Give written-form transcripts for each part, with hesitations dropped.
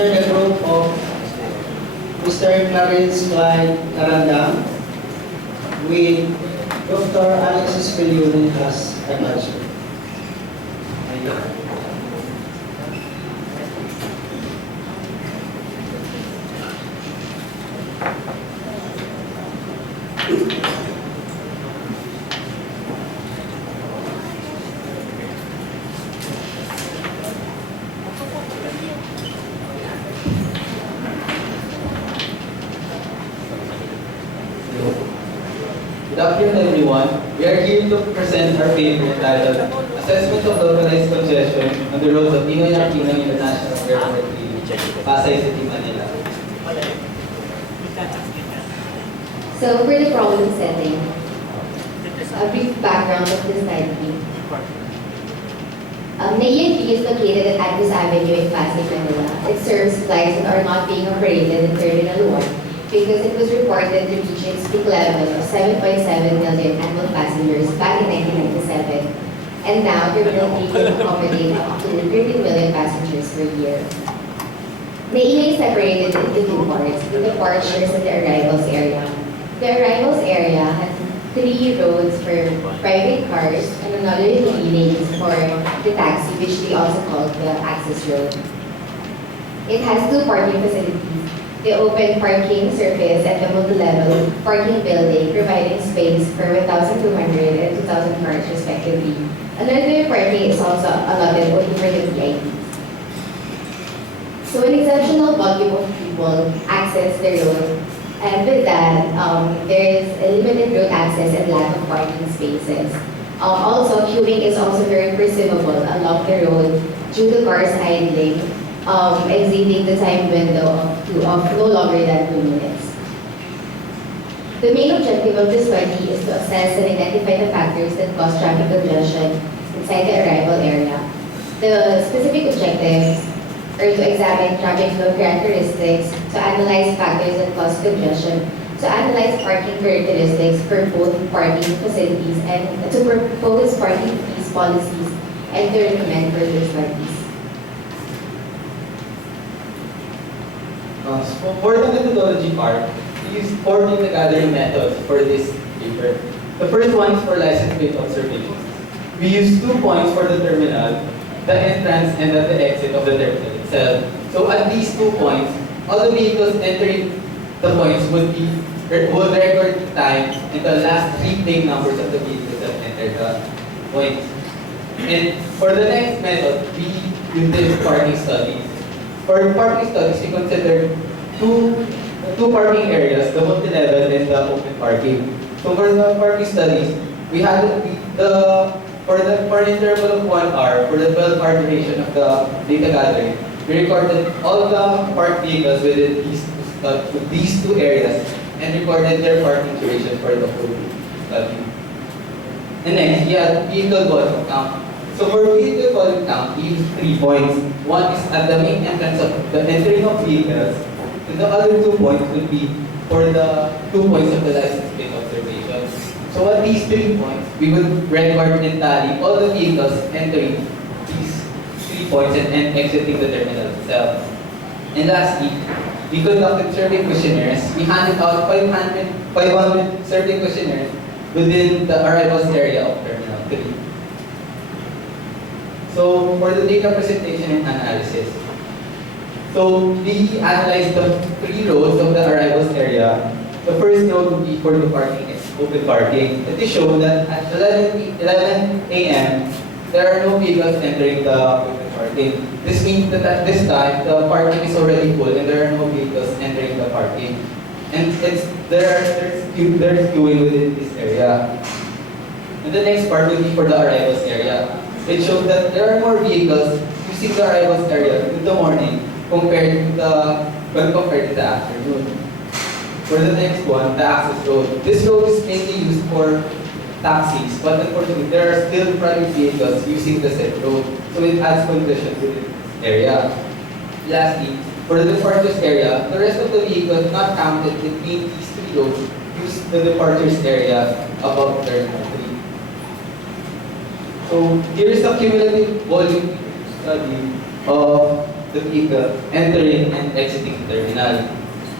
under the group of Mr. Clarence Clyde Carandang with Dr. Alexis Pilione as advisor. Good afternoon, everyone. We are here to present our paper entitled Assessment of Localized Congestion on the Roads of Pinoy Aquino International Airport, Pasay City, Manila. So for the problem setting, a brief background of this study. NAENP is located at Agus Avenue in Pasay, Manila. It serves flights that are not being operated in Terminal 1 because it was reported to reach its peak level of 7.7 million annual passengers back in 1997. And now Terminal 3 can accommodate up to 13 million passengers per year. NAEA is separated into two parts, the departures and the arrivals area. The arrivals area has 3 roads for private cars and another 3 lanes for the taxi, which they also call the access road. It has 2 parking facilities, the open parking surface and the multi-level parking building, providing space for 1,200 and 2,000 cars respectively. Another parking is also allotted only for the VIPs. So an exceptional volume of people access the road, and with that, there is a limited road access and lack of parking spaces. Also, queuing is also very perceivable along the road due to cars idling, exceeding the time window of no longer than 2 minutes. The main objective of this study is to assess and identify the factors that cause traffic congestion inside the arrival area. The specific objectives are to examine traffic flow characteristics, to analyze factors that cause congestion, to analyze parking characteristics for both parking facilities, and to propose parking fees policies, and to recommend further studies. For the methodology part, we use 4 data gathering methods for this paper. The first one is for license plate observation. We use 2 points for the terminal, the entrance and at the exit of the terminal itself. So at these 2 points, all the vehicles entering the points would record the time and the last 3 plate numbers of the vehicles that entered the point. And for the next method, we use this parking studies. For parking studies, we consider two parking areas, the multi-level and the open parking. So for the parking studies, we had for an interval of 1 hour, for the 12-hour duration of the data gathering, we recorded all the parked vehicles within these 2 areas and recorded their parking duration for the whole study. And next, we had vehicle volume count. So for vehicle volume count, we use 3 points. One is at the main entrance of the entering of vehicles, and the other 2 points would be for the 2 points of the license plate observation. So at these 3 points, we would record and tally all the vehicles entering these 3 points and exiting the terminal itself. And lastly, we conducted survey questionnaires. We handed out 500 survey questionnaires within the arrivals area of Terminal 3. So for the data presentation and analysis, so we analyzed the 3 roads of the arrivals area. The first road would be for the parking, open parking. It is shown that at 11 a.m. there are no vehicles entering the open parking. This means that at this time the parking is already full and there are no vehicles entering the parking. And there's queuing within this area. And the next part would be for the arrivals area. It shows that there are more vehicles using the arrivals area in the morning compared to the afternoon. For the next one, the access road. This road is mainly used for taxis, but unfortunately there are still private vehicles using the said road, so it adds congestion to this area. Lastly, for the departures area, the rest of the vehicles not counted between these 3 roads use the departures area above Terminal 3. So here is the cumulative volume study of the vehicle entering and exiting the terminal.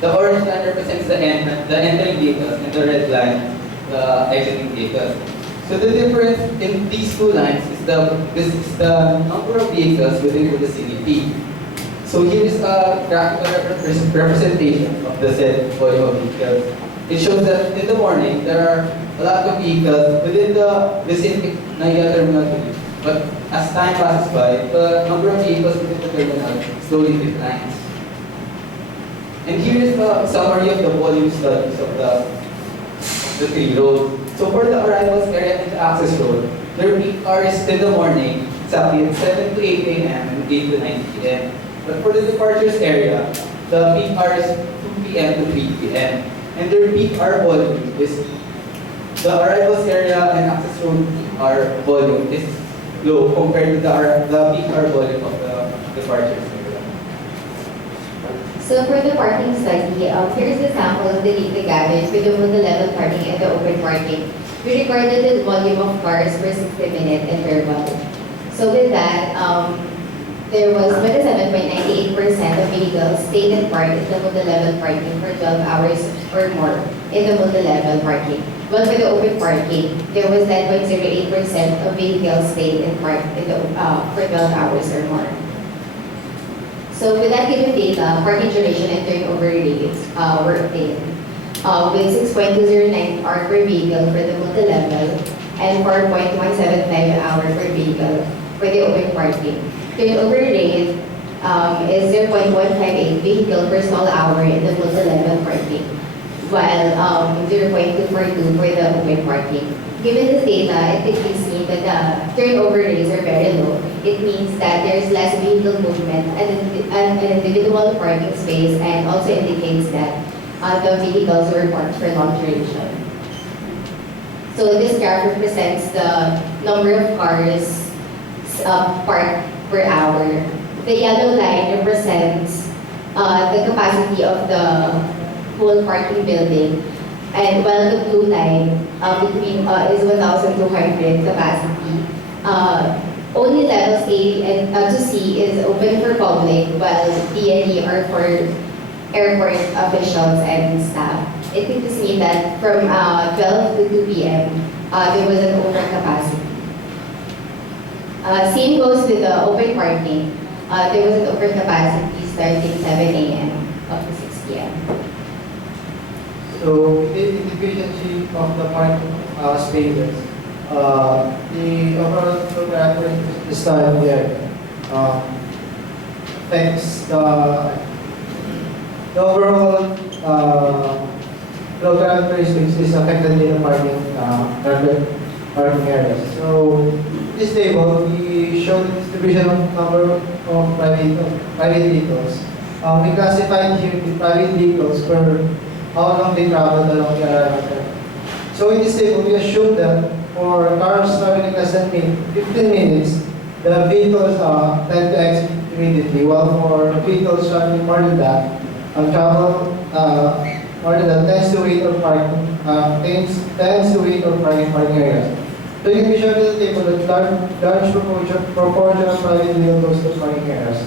The orange line represents the entering vehicles, and the red line, the exiting vehicles. So the difference in these two lines is the number of vehicles within the vicinity. So here is a graphical representation of the said volume of vehicles. It shows that in the morning, there are a lot of vehicles within the vicinity of Naya Terminal 3. But as time passes by, the number of vehicles within the terminal slowly declines. And here is the summary of the volume studies of the three roads. So for the arrivals area and the access road, their peak hours in the morning, exactly at 7 to 8 a.m. and 8 to 9 p.m. But for the departures area, the peak hours 2 p.m. to 3 p.m. And their peak hour volume is, the arrivals area and access road peak hour volume is low compared to the peak hour volume of the departures area. So for the parking study, here's the sample of the data gathered for the multi-level parking and the open parking. We recorded the volume of cars per 60-minute interval. So with that, there was 27.98% of vehicles stayed and parked in the multi-level parking for 12 hours or more in the multi-level parking. While for the open parking, there was 10.08% of vehicles stayed and parked in the, for 12 hours or more. So with that given data, parking duration and turnover rates were obtained with 6.209 hour per vehicle for the multi-level and 4.175 hour per vehicle for the open parking. Turnover rate is 0.158 vehicle per stall hour in the multi-level parking, while 0.242 for the open parking. Given this data, it can be seen that the turnover rates are very low. It means that there's less vehicle movement and an individual parking space, and also indicates that the vehicles were parked for long duration. So this graph represents the number of cars parked per hour. The yellow line represents the capacity of the whole parking building, and while the blue line is 1,200 capacity. Only levels A and to C is open for public, while D and E are for airport officials and staff. It could just mean that from 12 to 2 p.m. There was an overcapacity. Same goes with the open parking. There was an overcapacity starting 7 a.m. up to 6 p.m. So the efficiency of the parking spaces, the overall program is started there. Thanks the overall flow characteristics is affected in the parking areas. So this table, we show the distribution of number of private vehicles. We classified here the private vehicles per how long they traveled along the arrival time. So in this table, we assume that for cars traveling less than 15 minutes, the vehicles tend to exit immediately, while for vehicles traveling more than that, travel more than that tends to wait or parking parking areas. So you can be shown in the table that large proportion of private vehicles goes to parking areas.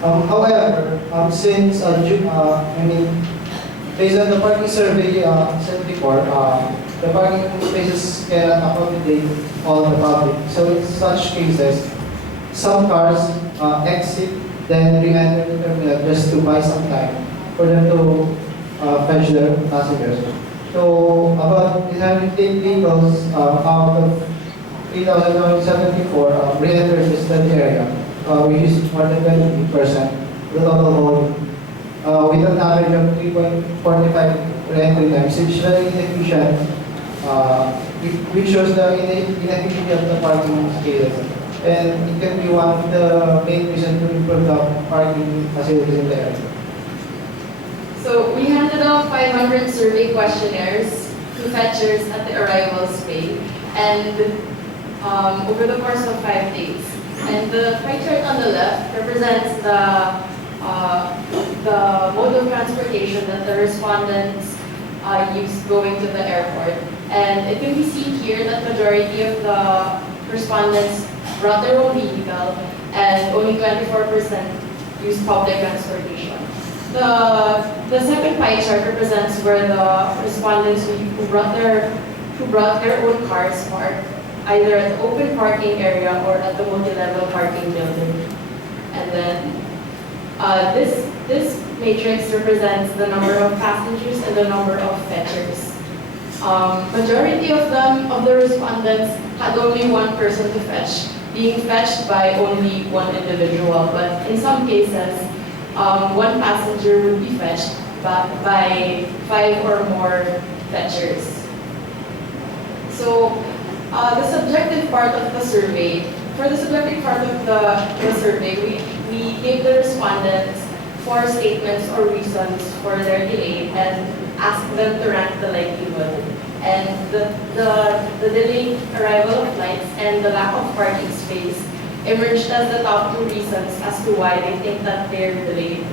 However, since based on the parking survey sent before, the parking spaces cannot accommodate all the public. So in such cases, some cars exit, then re-enter the terminal just to buy some time for them to fetch their passengers. So about 808 vehicles out of 3,174 re-entered the study area, which is more than 20% of the total volume. With an average of 3.45 re-entry times, which is very inefficient, which shows the inefficiency of the parking scales. And it can be one of the main reasons to improve the parking facilities in the area. So we handed out 500 survey questionnaires to fetchers at the arrivals bay, and over the course of 5 days. And the pie chart on the left represents the mode of transportation that the respondents used going to the airport. And it can be seen here that majority of the respondents brought their own vehicle, and only only 24% use public transportation. The second pie chart represents where the respondents who brought their own cars parked, either at the open parking area or at the multi-level parking building. And then this matrix represents the number of passengers and the number of fetchers. Majority of the respondents had only one person to fetch, being fetched by only one individual. But in some cases, one passenger would be fetched by 5 or more fetchers. So the subjective part of the survey, for the subjective part of the survey, we gave the respondents 4 statements or reasons for their delay and asked them to rank the likelihood. And the delayed arrival of flights and the lack of parking space emerged as the top 2 reasons as to why they think that they're delayed.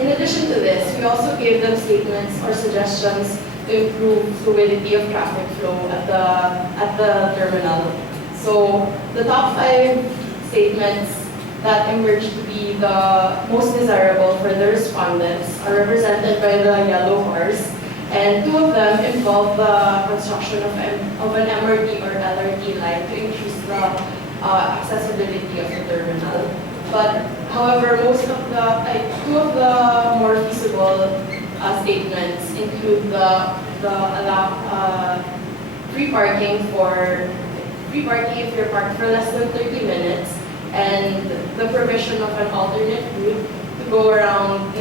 In addition to this, we also gave them statements or suggestions to improve fluidity of traffic flow at the terminal. So the top 5 statements that emerged to be the most desirable for the respondents are represented by the yellow bars, and 2 of them involve the construction of an MRT or LRT line to increase the accessibility of the terminal. But however, most of the 2 of the more feasible statements include the free parking if you're parked for less than 30 minutes, and the provision of an alternate route to go around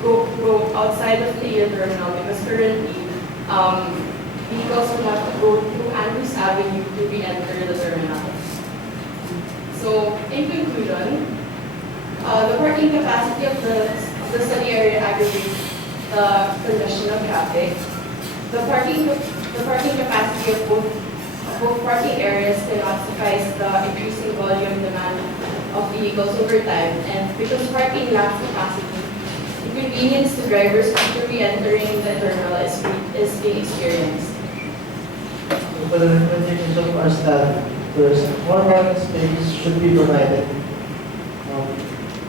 go outside of the terminal, because currently vehicles would have to go through Andrews Avenue to re-enter the terminal. So in conclusion, the parking capacity of the study area aggravates the congestion of traffic. The parking capacity of both parking areas cannot suffice the increasing volume demand of vehicles over time, and because parking lacks capacity, inconvenience to drivers after re-entering the terminal is being experienced. For the recommendations of our staff, first, more parking space should be provided.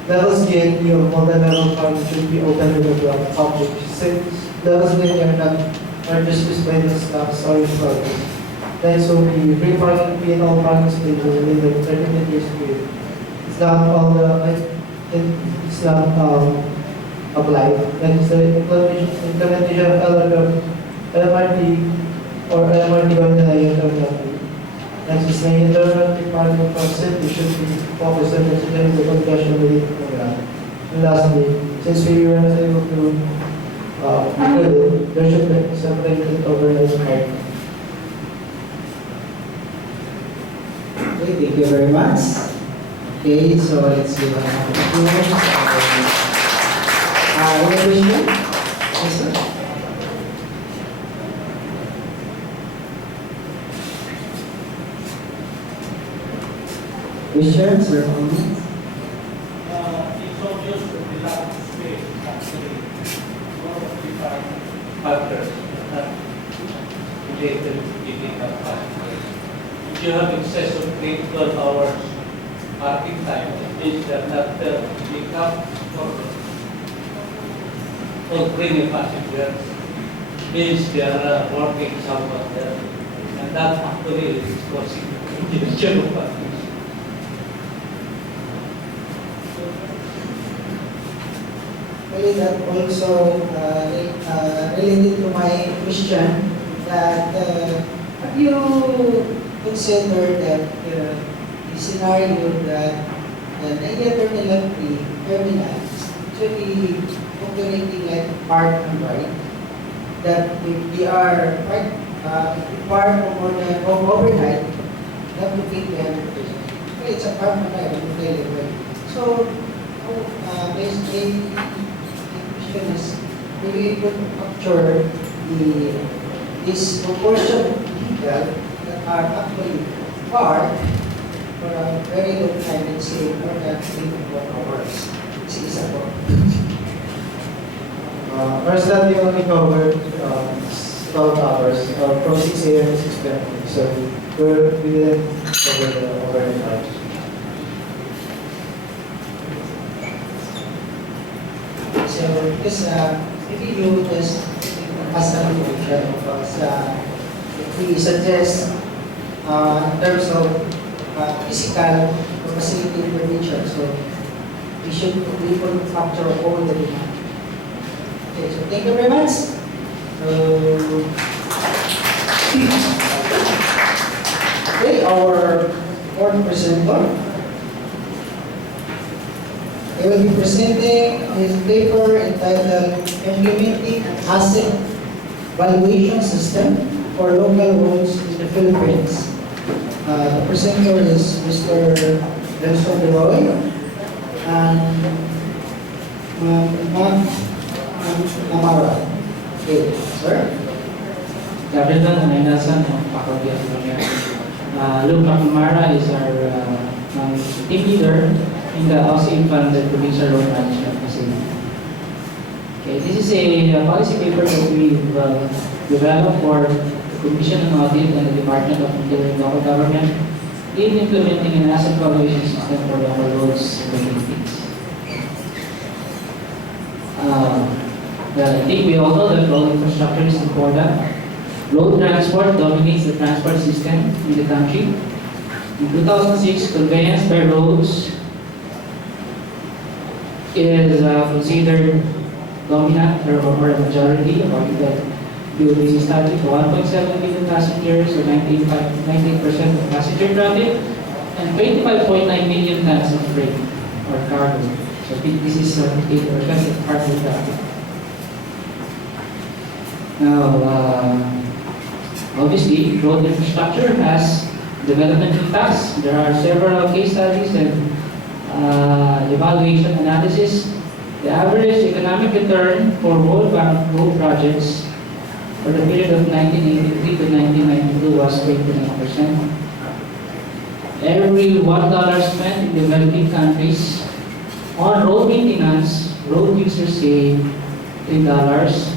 Levels D and E of multi-level parking should be open to the public, since levels D are just displayed as slabs or floors. Then so the free parking fee in all parking spaces within the 30 years period. It's not all it's not applied. That is the implementation of LMRT or LMRT going to the terminal. Next is the internal parking concept. We should be focused on considering the congestion within the program. And lastly, since we were not able to include it, there should be separated overnight parking. Okay, thank you very much. Okay, so let's see what happens. Any question? Yes, sir? Questions or comments? It's obvious that the lack of space actually one of the factors that related to giving up parking. If you have excess of 12 hours parking time, it means they are not picking up for premium passengers. Means they are working somewhere there, and that actually is causing congestion of parking. Well, that also related to my question that have you considered that the scenario that the Nigeria Terminal 3 terminal is actually operating like park and ride, that if they are park of overnight, have to pay them. Well, it's a park and ride, so basically is really able to capture this proportion of people that are actually parked for a very long time, let's say more than 3 to 4 hours. Isa po. Our study only covered 12 hours from 6 a.m. to 6 p.m. So we didn't cover the overnight hours. because maybe you just pass on information because we suggest in terms of physical or facility furniture. So we should be able to factor all the demand. Okay, so thank you very much. Okay, our fourth presenter. I will be presenting his paper entitled Implementing an Asset Valuation System for Local Roads in the Philippines. The presenter is Mr. Nelson Leroy and Ma'am Amara. Okay, sir. Everyone, I'm Nelson, faculty of Luke McNamara is our team leader in the housing funded provincial road management facility. Okay, this is a policy paper that we've developed for the Commission on Audit and the Department of Interior and Local Government in implementing an asset valuation system for local roads in the Philippines. I think we all know that road infrastructure is important. Road transport dominates the transport system in the country. In 2006, conveyance by roads is considered dominant or a majority according to the UBC study to 1.7 million passengers or 19% of passenger traffic and 25.9 million tons of freight or cargo. So I think this is 8% of cargo traffic. Now, obviously, road infrastructure has development impacts. There are several case studies and evaluation analysis. The average economic return for road projects for the period of 1983 to 1992 was 29%. Every $1 spent in developing countries on road maintenance, road users save $3.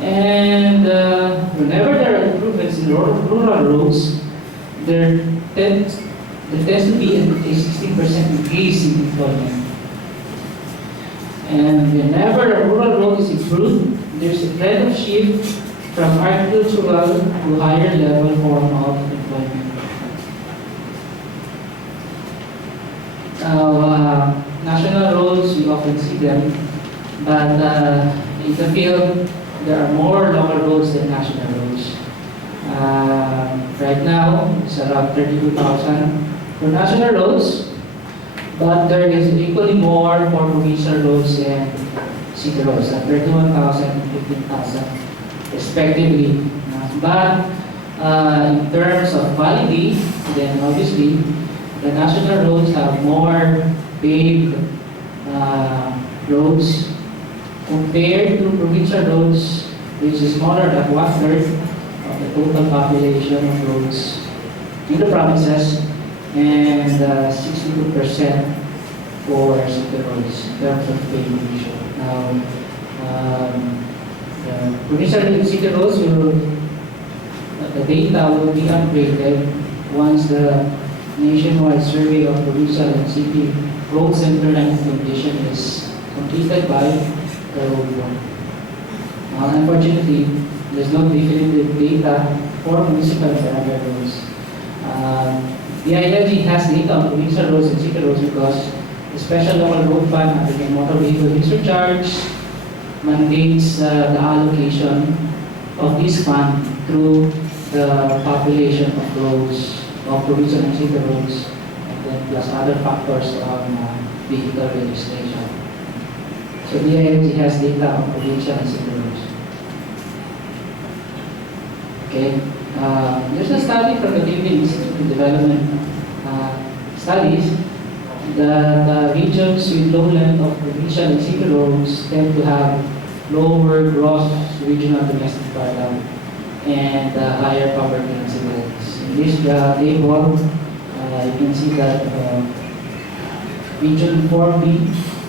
And whenever there are improvements in rural roads, there tends to be a 16% increase in employment. And whenever a rural road is improved, there's a trend of shift from agricultural to higher level form of employment. Now, national roads, we often see them, but in the field, there are more local roads than national roads. Right now, it's around 32,000 for national roads, but there is equally more for provincial roads and city roads, 31,000 and 15,000 respectively. But in terms of quality, then obviously the national roads have more paved roads compared to provincial roads, which is smaller than 1/3 of the total population of roads in the provinces, and 62% for city roads in terms of paving ratio. Now, the provincial and city roads the data will be upgraded once the nationwide survey of provincial and city road center and condition is completed by the road board. Unfortunately, there's no definitive data for municipal and private roads. The ILG has data on provincial roads and city roads because the Special Local Road Fund under the Motor Vehicle User Charge mandates the allocation of this fund through the population of roads, of provincial and city roads, and then plus other factors on vehicle registration. So the ILG has data on provincial and city roads. Okay. There's a study from the Philippine Institute of Development studies that regions with low length of provincial and city roads tend to have lower gross regional domestic product and higher poverty incidence. In this table, you can see that Region 4B,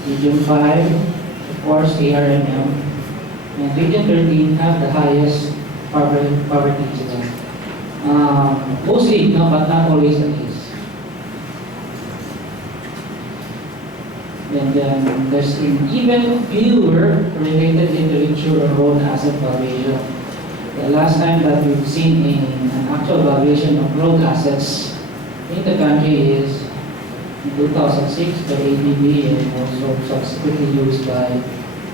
Region 5, of course ARMM, and Region 13 have the highest poverty incidence. Mostly, no, but not always the case. And then there's even fewer related intellectual or road asset valuation. The last time that we've seen an actual valuation of road assets in the country is in 2006 by ADB and also subsequently used by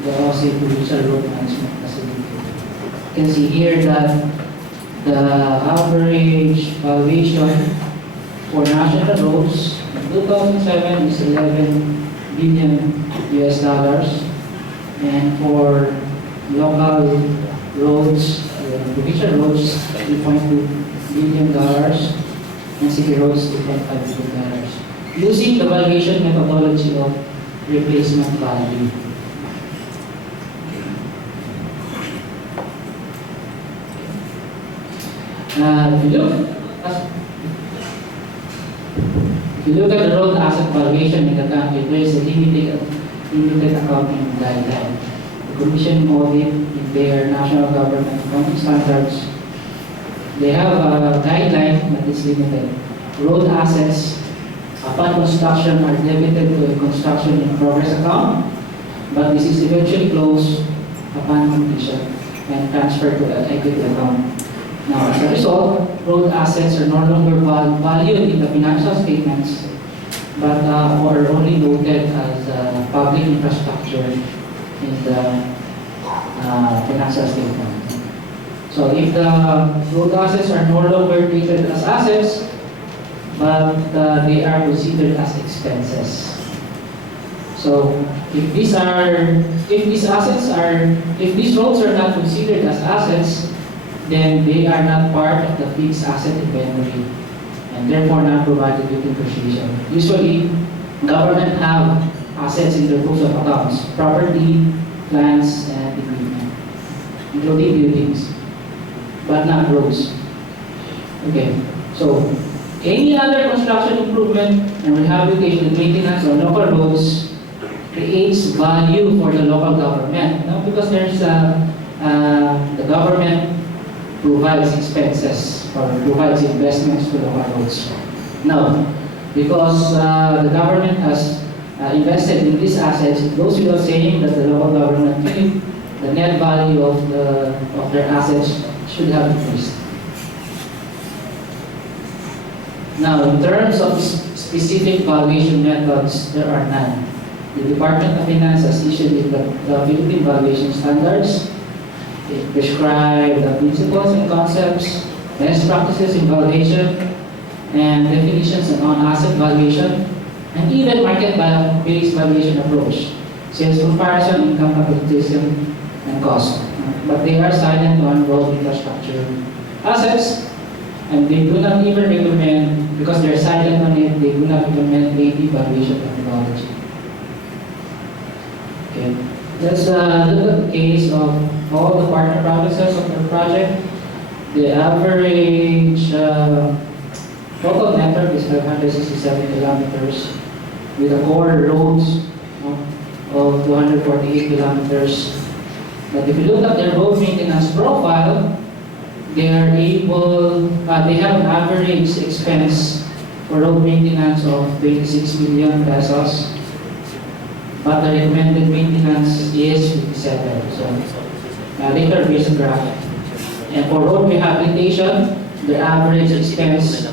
the OC Provincial Road Management Facility. You can see here that the average valuation for national roads in 2007 is 11 billion US dollars, and for local roads, provincial roads, 3.2 billion dollars, and city roads, 2.5 billion dollars, using the valuation methodology of replacement value. If you look at the road asset valuation in the country, there is a limited accounting guideline. The Commission audit in their national government accounting standards, they have a guideline that is limited. Road assets upon construction are debited to a construction in progress account, but this is eventually closed upon completion and transferred to an equity account. Now, as a result, road assets are no longer valued in the financial statements, but are only noted as public infrastructure in the financial statement. So, if the road assets are no longer treated as assets, but they are considered as expenses. So, if these roads are not considered as assets, then they are not part of the fixed asset inventory and therefore not provided with depreciation. Usually, government have assets in their books of accounts, property, plants, and equipment, including buildings, but not roads. Okay, so any other construction improvement and rehabilitation and maintenance on local roads creates value for the local government. No? Because there's the government provides expenses or provides investments to local roads. Now, because the government has invested in these assets, it goes without saying that the local government think the net value of their assets should have increased. Now, in terms of specific valuation methods, there are none. The Department of Finance has issued the Philippine Valuation Standards. It prescribes the principles and concepts, best practices in valuation, and definitions on asset valuation, and even market-based valuation approach, sales comparison, income capitalization, and cost. But they are silent on road infrastructure assets, and they do not even recommend, because they're silent on it, they do not recommend any valuation methodology. Okay. Let's look at the case of all the partner provinces of the project. The average total network is 567 kilometers with a core roads of 248 kilometers. But if you look at their road maintenance profile, they have an average expense for road maintenance of 26 million pesos. But the recommended maintenance is 57. So later here's a graph. And for road rehabilitation, the average expense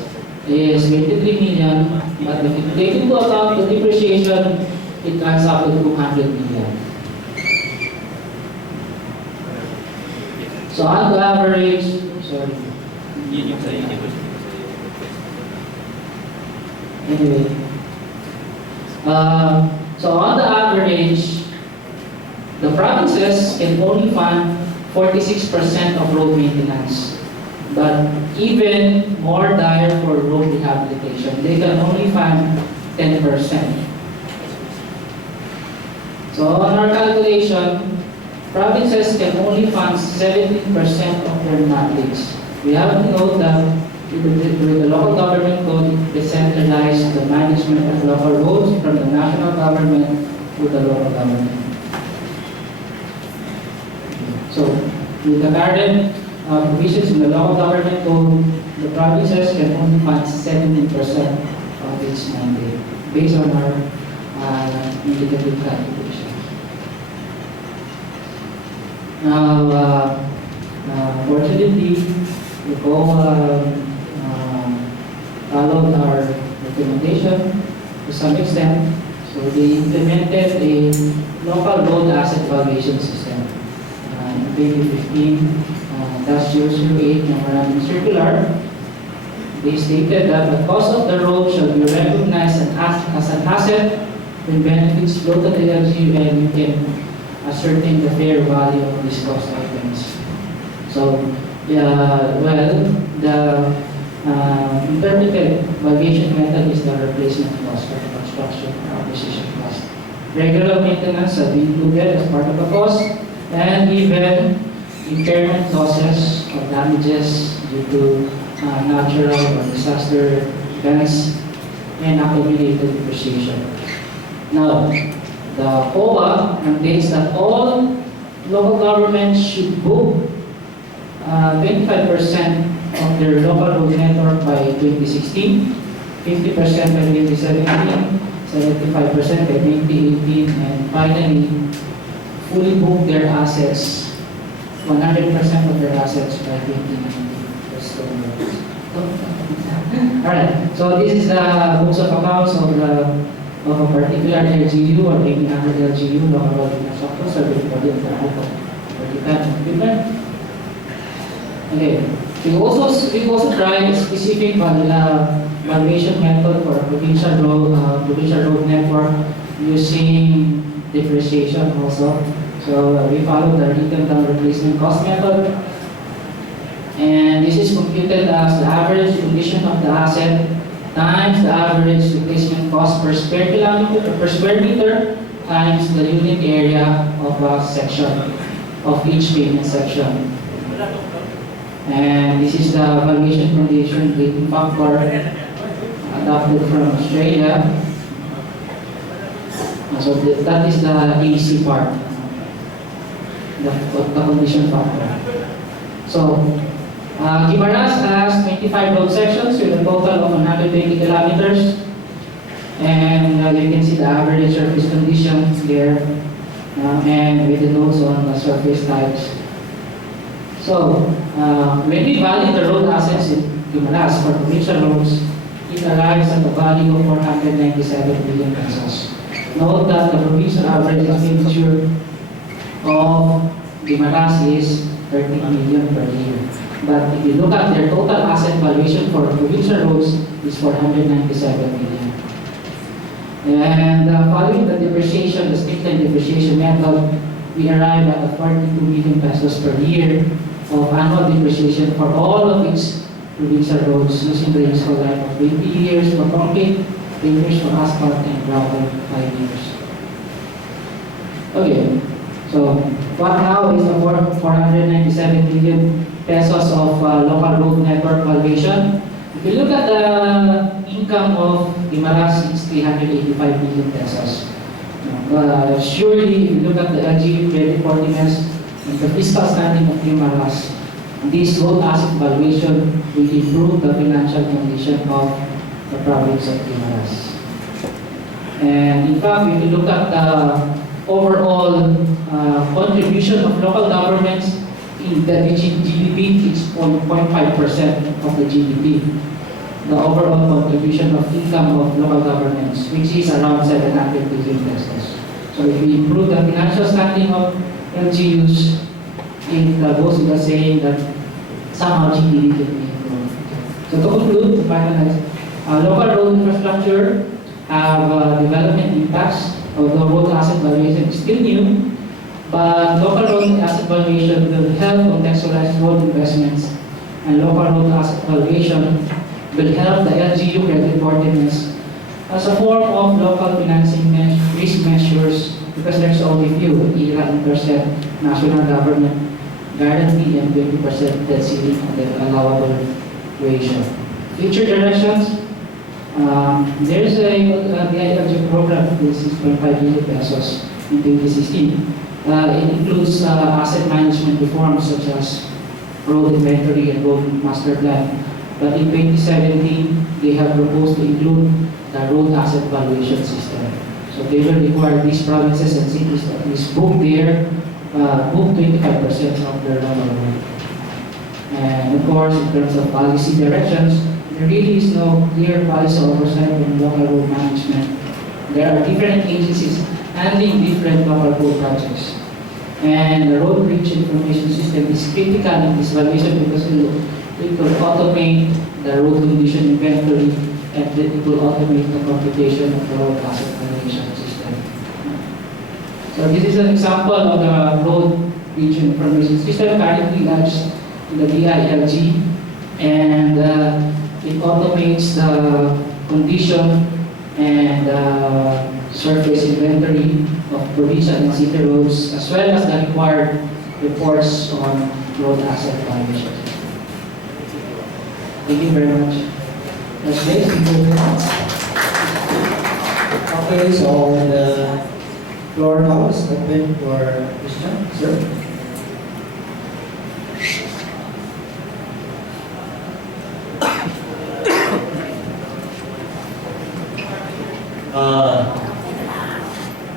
is 23 million. But if you take into account the depreciation, it adds up to 200 million. So on the average, anyway. So on the average, the provinces can only fund 46% of road maintenance, but even more dire for road rehabilitation. They can only fund 10%. So on our calculation, provinces can only fund 17% of their mandates. We have to note that with the local government code, it decentralized the management of local roads from the national government to the local government. So, with the current provisions in the local government code, the provinces can only fund 17% of its mandate, based on our indicative calculation. Now, fortunately, we all followed our recommendation to some extent. So they implemented a local road asset valuation system. In 2015, that's 008 memorandum circular. They stated that the cost of the road shall be recognized as an asset when benefits flow to the LGU and you can ascertain the fair value of these cost items. So, the interpreted valuation method is the replacement cost for the construction or acquisition cost. Regular maintenance have been included as part of the cost, and even impairment losses or damages due to natural or disaster events and accumulated depreciation. Now, the COA mandates that all local governments should book 25% of their local road network by 2016, 50% by 2017, 75% by 2018, and finally, fully book their assets, 100% of their assets by 2019. Alright, so this is the books of accounts of a particular LGU or any other LGU, local road infrastructure, so we put in the book of equipment. Okay, we also tried a specific valuation method for a provincial road network using depreciation also. So we followed the written down replacement cost method, and this is computed as the average condition of the asset times the average replacement cost per square kilometer or per square meter times the unit area of a section of each payment section. And this is the valuation condition rating factor adopted from Australia. So that is the AC part, the condition factor. So Guimaras has 25 road sections with a total of 120 kilometers. And you can see the average surface conditions there and with the notes on the surface types. So, when we value the road assets in Guimaras for provincial roads, it arrives at a value of 497 billion pesos. Note that the provincial average expenditure of Guimaras is 30 million per year. But if you look at their total asset valuation for provincial roads, it's 497 million. And following the depreciation, the strict depreciation method, we arrive at a 42 million pesos per year of annual depreciation for all of its provincial roads using the useful life of 20 years for concrete, 10 years for asphalt, and gravel, 5 years. Okay, so what now is the 497 million pesos of local road network valuation? If you look at the income of Guimaras, it's 385 million pesos. Surely, if you look at the LGU creditworthiness and the fiscal standing of Guimaras, this road asset valuation will improve the financial condition of the province of Guimaras. And in fact, if you look at the overall contribution of local governments in the GDP, it's 0.5% of the GDP. The overall contribution of income of local governments, which is around 700 billion pesos. So if we improve the financial standing of LGUs, it goes without saying that somehow GDP can be improved. So to conclude, to finalize, local road infrastructure have development impacts, although road asset valuation is still new, but local road asset valuation will help contextualize road investments, and local road asset valuation will help the LGU creditworthiness as a form of local financing risk measures, because there's only few, 11% national government guarantee and 20% debt ceiling on the allowable ratio. Future directions, there's the ILG program with 6.5 billion pesos in 2016. It includes asset management reforms such as road inventory and road master plan. But in 2017, they have proposed to include the road asset valuation system. So they will require these provinces and cities to at least book 25% of their normal road. And of course, in terms of policy directions, there really is no clear policy oversight from local road management. There are different agencies handling different local road projects. And the road bridge information system is critical in this valuation because it will automate the road condition inventory and it will automate the computation of the road asset valuation system. So this is an example of the road bridge information system currently launched in the BILG, and it automates the condition and surface inventory of provincial and city roads, as well as the required reports on road asset valuation. Thank you very much. Next, please. Okay, so the floor now is open for question, sir.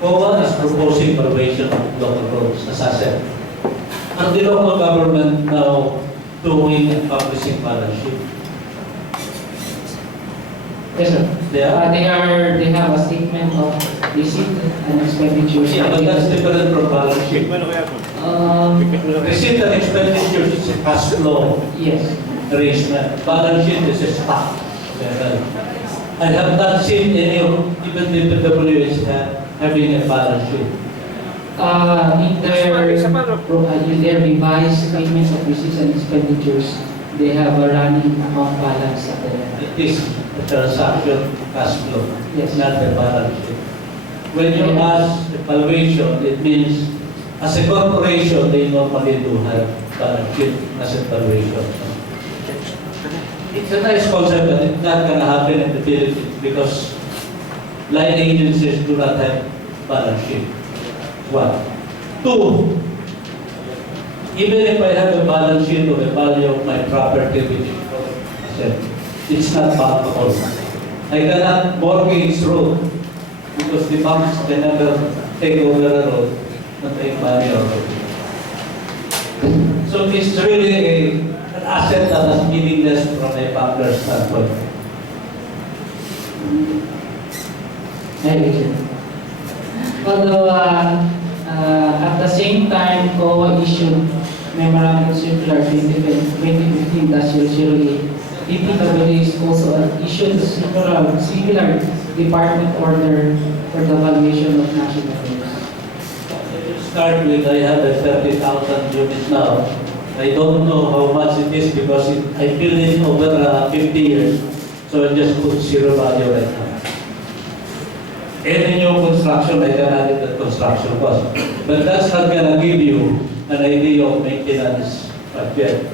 COA is proposing valuation of local roads as asset. Are the local government now doing and publishing balance sheet? Yes, sir. They are? They have a statement of receipt and expenditures. Yeah, but that's different from balance sheet. Receipt and expenditures is a cash flow Yes. arrangement. Balance sheet is a stock level. I have not seen any of, even the PWH having a balance sheet. In their revised statements of receipts and expenditures, they have a running account balance at the end. It is a transaction cash flow, Yes. not a balance sheet. When you ask evaluation, it means as a corporation, they normally do have balance sheet as a valuation. It's a nice concept, but it's not going to happen in the Philippines because line agencies do not have balance sheet. One. Two, even if I have a balance sheet of the value of my property, which is asset, it's not bankable. I cannot mortgage road because the banks can never take over a road and take money out of it. So it's really an asset that is meaningless from a banker's standpoint. Thank you. Although at the same time, COA issued Memorandum Circular 2015-008, DPWA is also issued a similar department order for the valuation of national roads. Start with, I have a 30,000 units now. I don't know how much it is because I built it over 50 years. So I just put zero value right now. Any new construction, I can add it at construction cost. But that's not going to give you an idea of maintenance budget.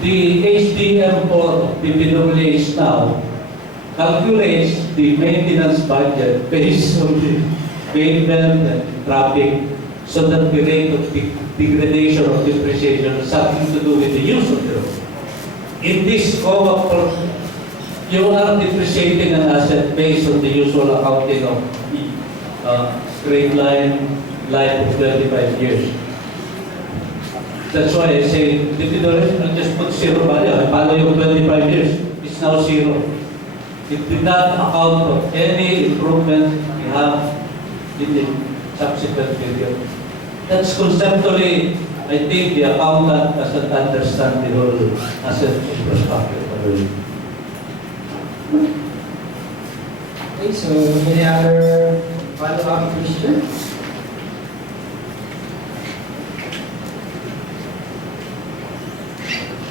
The HDM for DPWH now calculates the maintenance budget based on the pavement and traffic, so that the rate of degradation or depreciation has something to do with the use of the road. In this COA, you are depreciating an asset based on the usual accounting of the straight line life of 25 years. That's why I say, DPWH just put zero value. Value of 25 years is now zero. It did not account for any improvement we have in the subsequent period. That's conceptually, I think the accountant doesn't understand the whole asset infrastructure. Okay, so any other follow-up question?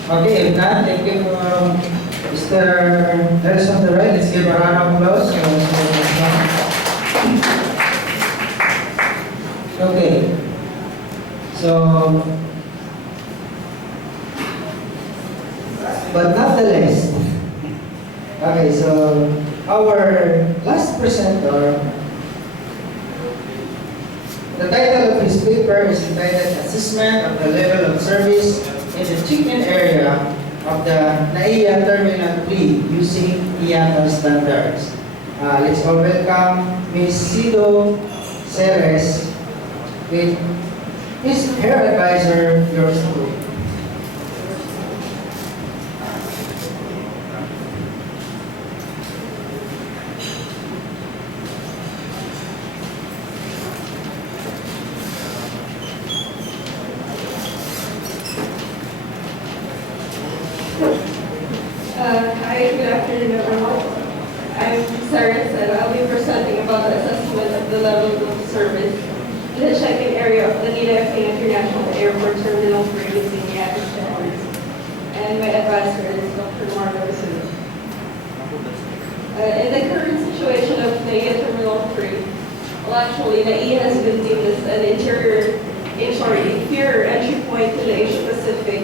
Okay, if not, thank you Mr. Harris on the right. Let's give a round of applause. Okay, so, but not the least. Okay, so our last presenter, the title of his paper is entitled Assessment of the Level of Service in the Chicken Area of the NAIA Terminal 3 using IATA standards. Let's all welcome Ms. Sido Ceres with her advisor, yours truly. Hi, good afternoon, everyone. I'm Sarah, and I'll be presenting about the assessment of the level of service in the check-in area of the NCTS International Airport Terminal 3 in Seattle, Shores. And my advisor is Dr. Margo Su. In the current situation of NCTS Terminal 3, well, actually, NAIA has been deemed as an inferior entry point to the Asia Pacific,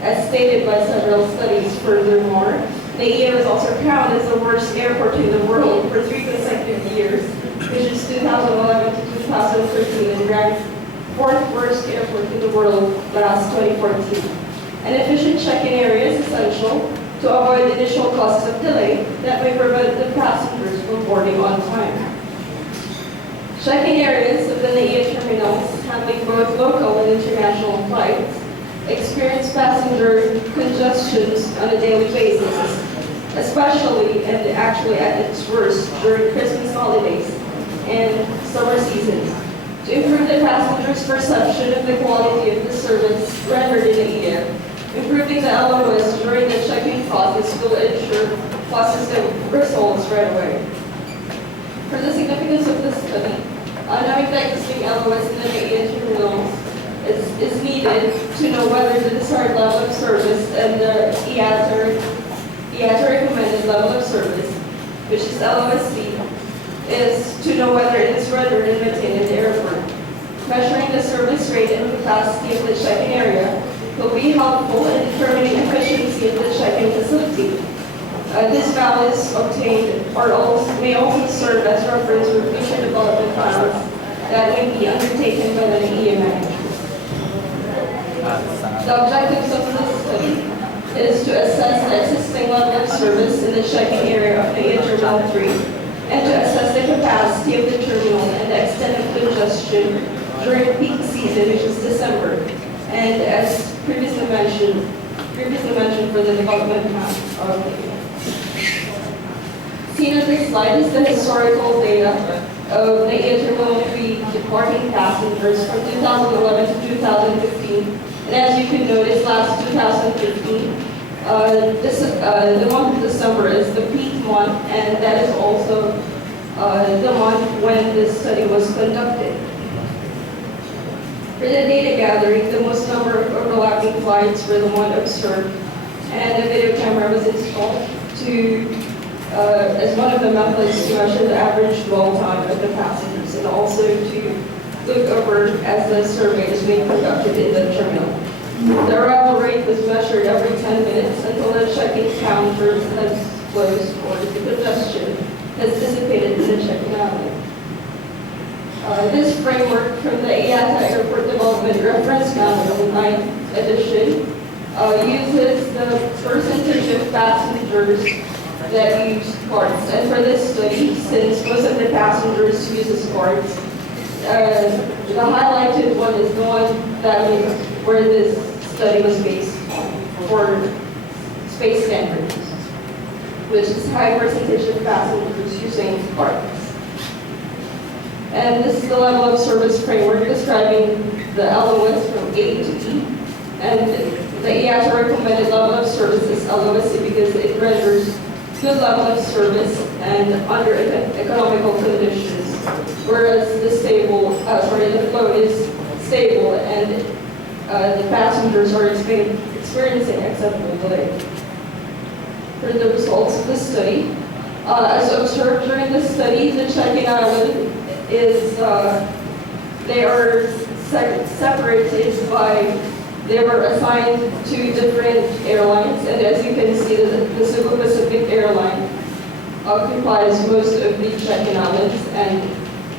as stated by several studies. Furthermore, NAIA was also crowned as the worst airport in the world for 3 consecutive years, which is 2011 to 2013, and ranked 4th worst airport in the world last 2014. An efficient check-in area is essential to avoid the initial costs of delay that may prevent the passengers from boarding on time. Check-in areas of the NAIA terminals, handling both local and international flights, experience passenger congestions on a daily basis, especially and actually at its worst during Christmas holidays and summer seasons. To improve the passengers' perception of the quality of the service rendered in NAIA, improving the LOS during the check-in process will ensure positive results right away. For the significance of this study, knowing the existing LOS in the NAIA terminals is needed to know whether the desired level of service and the IATA recommended level of service, which is LOSC, is to know whether it is rendered and maintained in the airport. Measuring the service rate and capacity of the check-in area will be helpful in determining efficiency of the check-in facility. These values obtained may also serve as reference for future development plans that may be undertaken by the NAIA management. The objectives of this study is to assess the existing level of service in the check-in area of NAIA Terminal 3 and to assess the capacity of the terminal and the extent of congestion during peak season, which is December, and as previously mentioned for the development plan of NAIA. Seen on this slide is the historical data of NAIA Terminal 3 departing passengers from 2011 to 2015. And as you can notice, last 2015, the month of December is the peak month, and that is also the month when this study was conducted. For the data gathering, the most number of overlapping flights were the one observed, and a video camera was installed as one of the methods to measure the average dwell time of the passengers, and also to look over as the survey is being conducted in the terminal. The arrival rate was measured every 10 minutes until the check-in counter has closed or the congestion has dissipated in the check-in alley. This framework from the IATA Airport Development Reference Manual 9th edition uses the percentage of passengers that use carts. And for this study, since most of the passengers use carts, the highlighted one is the one that is where this study was based on for space standards, which is high percentage of passengers using carts. And this is the level of service framework describing the LOS from A to E. And the IATA recommended level of service is LOSC because it renders good level of service and under economical conditions, whereas the flow is stable and the passengers are experiencing acceptable delay. For the results of the study, as observed during the study, the check-in island is they are separated by. They were assigned to different airlines, and as you can see, the Cebu Pacific Airline occupies most of the check-in islands, and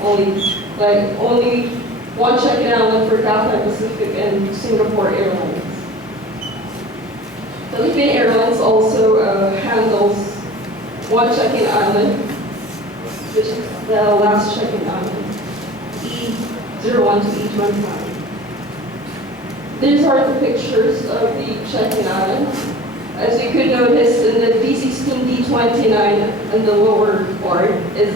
only one check-in island for Cathay Pacific and Singapore Airlines. Philippine Airlines also handles one check-in island which is the last check-in island, E01 to E25. These are the pictures of the check-in island. As you could notice, in the D16, D29, and the lower part is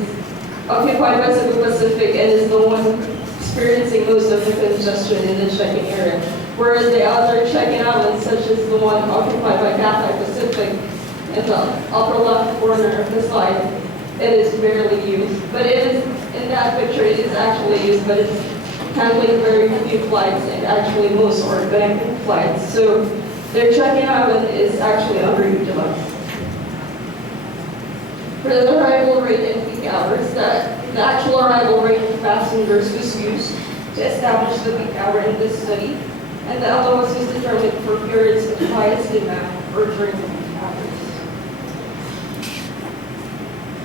occupied by Cebu Pacific and is the one experiencing most of the congestion in the check-in area. Whereas the other check-in islands, such as the one occupied by Cathay Pacific in the upper left corner of the slide, it is barely used. But it is, in that picture, it is actually used, but it's handling very few flights and actually most are connecting flights. So their check-in island is actually underutilized. For the arrival rate in peak hours, the actual arrival rate of passengers was used to establish the peak hour in this study, and the LOS was determined for periods of highest demand or during the peak hours.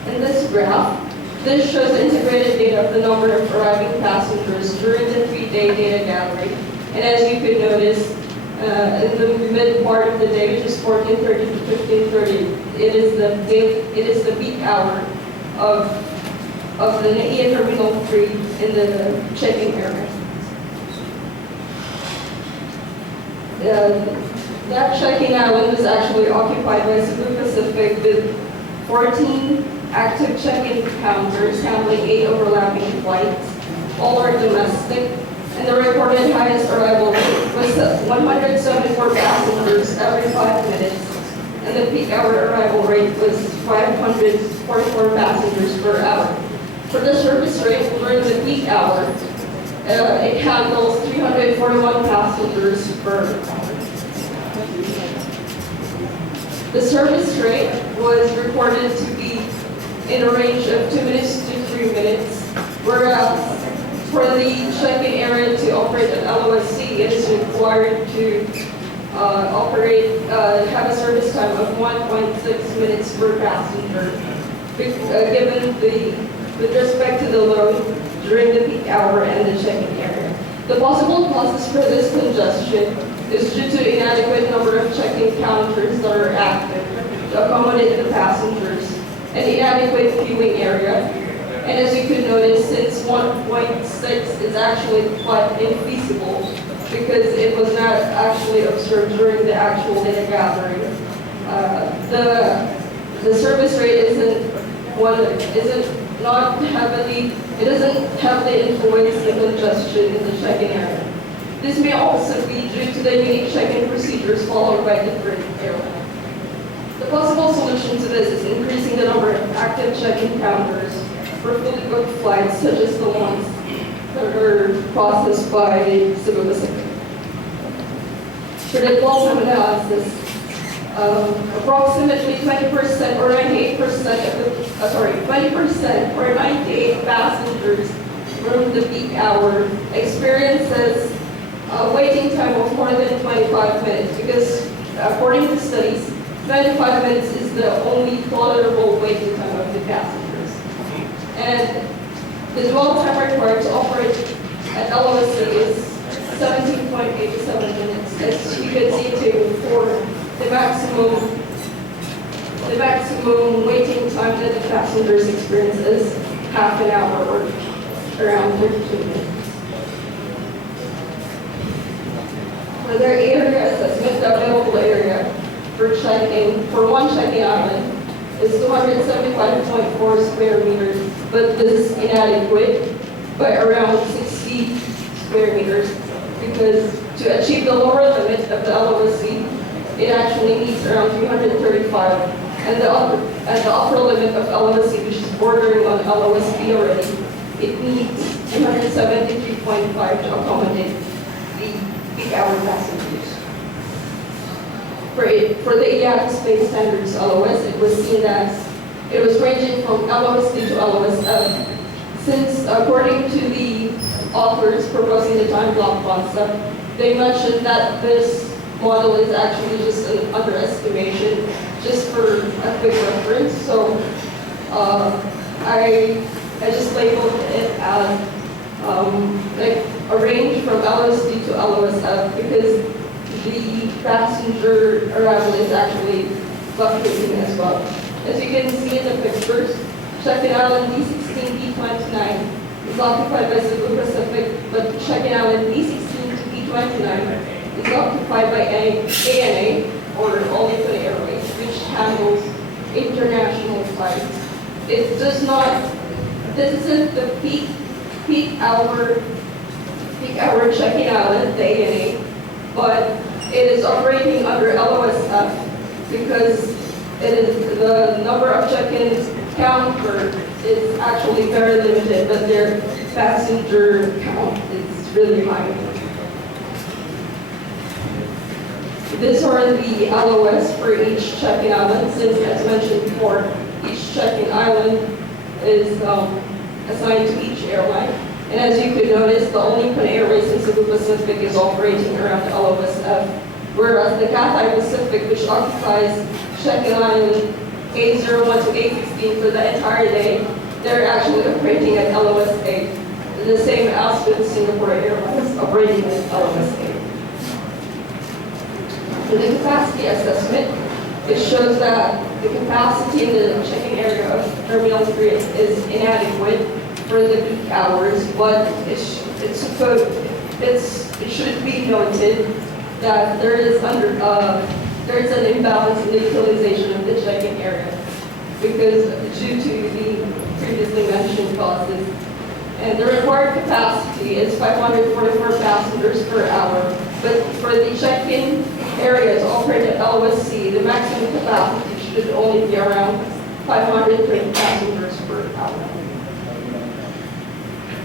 In this graph, this shows integrated data of the number of arriving passengers during the 3-day data gathering. And as you could notice, in the mid part of the day, which is 14:30 to 15:30, it is the peak hour of the NAIA Terminal 3 in the check-in area. That check-in island was actually occupied by Cebu Pacific with 14 active check-in counters handling 8 overlapping flights. All are domestic, and the recorded highest arrival rate was 174 passengers every 5 minutes, and the peak hour arrival rate was 544 passengers per hour. For the service rate during the peak hour, it handles 341 passengers per hour. The service rate was reported to be in a range of 2 minutes to 3 minutes, whereas for the check-in area to operate at LOSC, it is required to have a service time of 1.6 minutes per passenger, with respect to the load during the peak hour and the check-in area. The possible causes for this congestion is due to inadequate number of check-in counters that are active to accommodate the passengers, and inadequate queuing area. And as you could notice, since 1.6 is actually quite infeasible because it was not actually observed during the actual data gathering, the service rate doesn't heavily influence the congestion in the check-in area. This may also be due to the unique check-in procedures followed by different airlines. The possible solution to this is increasing the number of active check-in counters for fully booked flights, such as the ones that are processed by Cebu Pacific. For the dwell time analysis, approximately 20% or 20% or 98 passengers during the peak hour experiences a waiting time of more than 25 minutes because, according to studies, 25 minutes is the only tolerable waiting time of the passengers. And the dwell time required to operate at LOSC is 17.87 minutes. As you can see in table 4, the maximum waiting time that the passengers experience is half an hour or around 32 minutes. For their area assessment, the available area for one check-in island is 275.4 square meters, but this is inadequate by around 60 square meters because to achieve the lower limit of the LOSC, it actually needs around 335, and the upper limit of LOSC, which is bordering on LOSP already, it needs 173.5 to accommodate the peak hour passengers. For the IATA space standards LOS, it was seen as it was ranging from LOSD to LOSF. Since according to the authors proposing the time block concept, they mentioned that this model is actually just an underestimation, just for a quick reference. So I just labeled it as like a range from LOSD to LOSF because the passenger arrival is actually fluctuating as well. As you can see in the pictures check-in island D16, D29 is occupied by Cebu Pacific, but check-in island D16 to D29 is occupied by ANA, or All Nippon Airways, which handles international flights. It does not, this isn't the peak hour check-in island, the ANA, but it is operating under LOSF because it is the number of check-ins counter is actually very limited, but their passenger count is really high. These are the LOS for each check-in island, since as mentioned before, each check-in island is assigned to each airline. And as you could notice, the All Nippon Airways in Cebu Pacific is operating around LOSF, whereas the Cathay Pacific, which occupies check-in island A01 to A16 for the entire day, they're actually operating at LOS8. The same as with Singapore Airlines operating at LOS8. For the capacity assessment, it shows that the capacity in the check-in area of Terminal 3 is inadequate for the peak hours, but it should be noted that there is an imbalance in the utilization of the check-in area because due to the previously mentioned causes. And the required capacity is 544 passengers per hour, but for the check-in area to operate at LOSC, the maximum capacity should only be around 530 passengers per hour.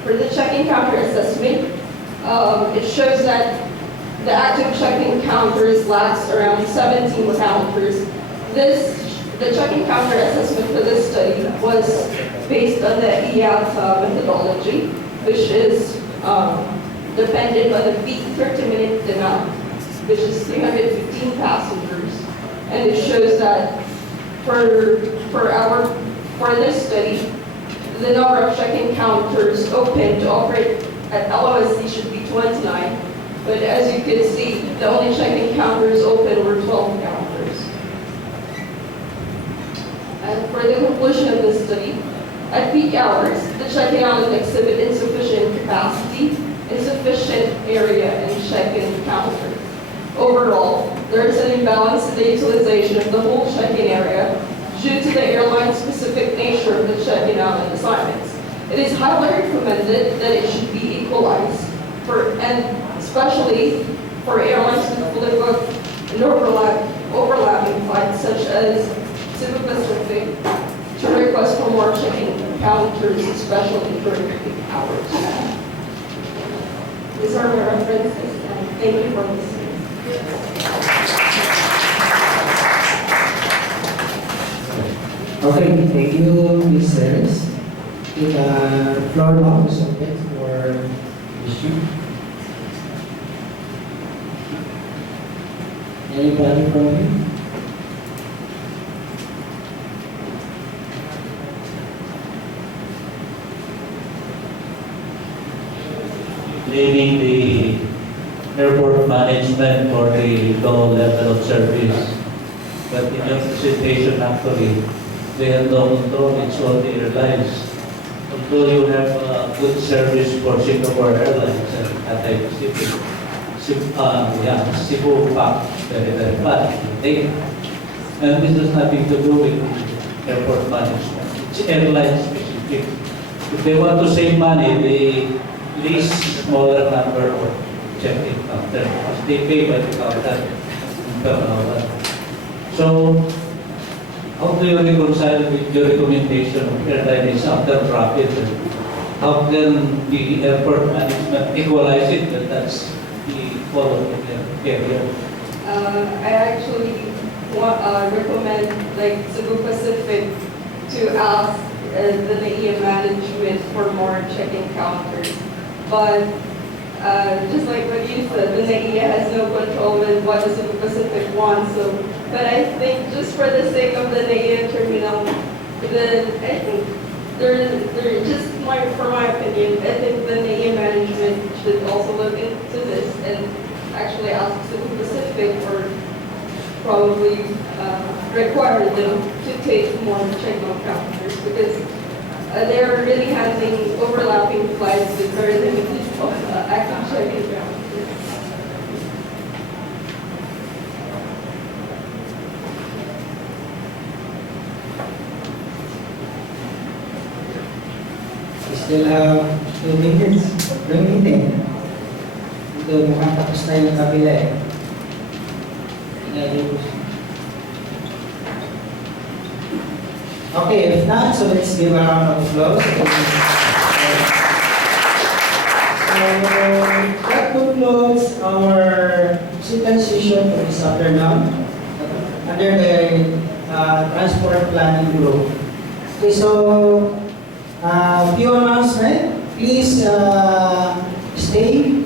For the check-in counter assessment, it shows that the active check-in counters lacks around 17 counters. The check-in counter assessment for this study was based on the IATA methodology, which is dependent on the peak 30-minute demand, which is 315 passengers. And it shows that for this study, the number of check-in counters open to operate at LOSC should be 29. But as you can see, the only check-in counters open were 12 counters. And for the conclusion of this study, at peak hours, the check-in island exhibit insufficient capacity, insufficient area, and check-in counter. Overall, there is an imbalance in the utilization of the whole check-in area due to the airline-specific nature of the check-in island assignments. It is highly recommended that it should be equalized, and especially for airlines with fully booked and overlapping flights such as Cebu Pacific, to request for more check-in counters, especially during peak hours. These are my references, and thank you for listening. Okay, thank you, Ms. Ceres. The floor now is open for issue. Anybody from you? Blaming the airport management for the low level of service. But in your presentation, actually, they have no control. It's all the airlines. Although you have good service for Singapore Airlines and Cathay Pacific, Cebu Pac, very, very bad. And this has nothing to do with airport management. It's airline specific. If they want to save money, they lease smaller number of check-in counters because they pay by the counter per hour. So, how do you reconcile with your recommendation of airlines after profit? How can the airport management equalize it? But that's the following area. I actually recommend like Cebu Pacific to ask the NAIA management for more check-in counters. But just like what you said, the NAIA has no control with what the Cebu Pacific wants. So, but I think just for the sake of the NAIA terminal, I think for my opinion, I think the NAIA management should also look into this and actually ask Cebu Pacific or probably require them to take more check-in counters because they're really handling overlapping flights with very limited active check-in ground. We still have 2 minutes ng meeting. Ito, mukhang tapos na yung kabila eh. Okay, if not, so let's give a round of applause. So, that concludes our session for this afternoon under the Transport Planning Group. Okay, so, few announcements. Please stay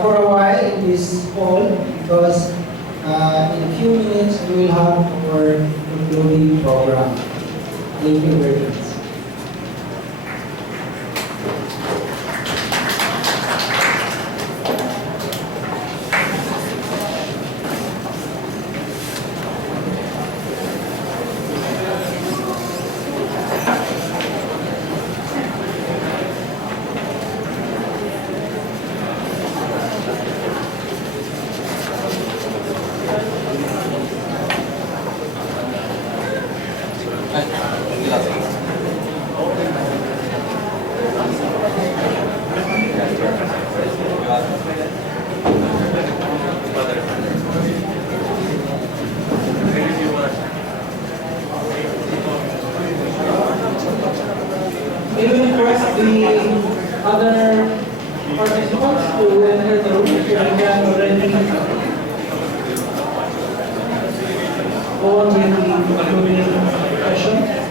for a while in this hall because in a few minutes we will have our concluding program. Thank you very much. We will request the other participants to enter the room if you can already go on with the concluding session.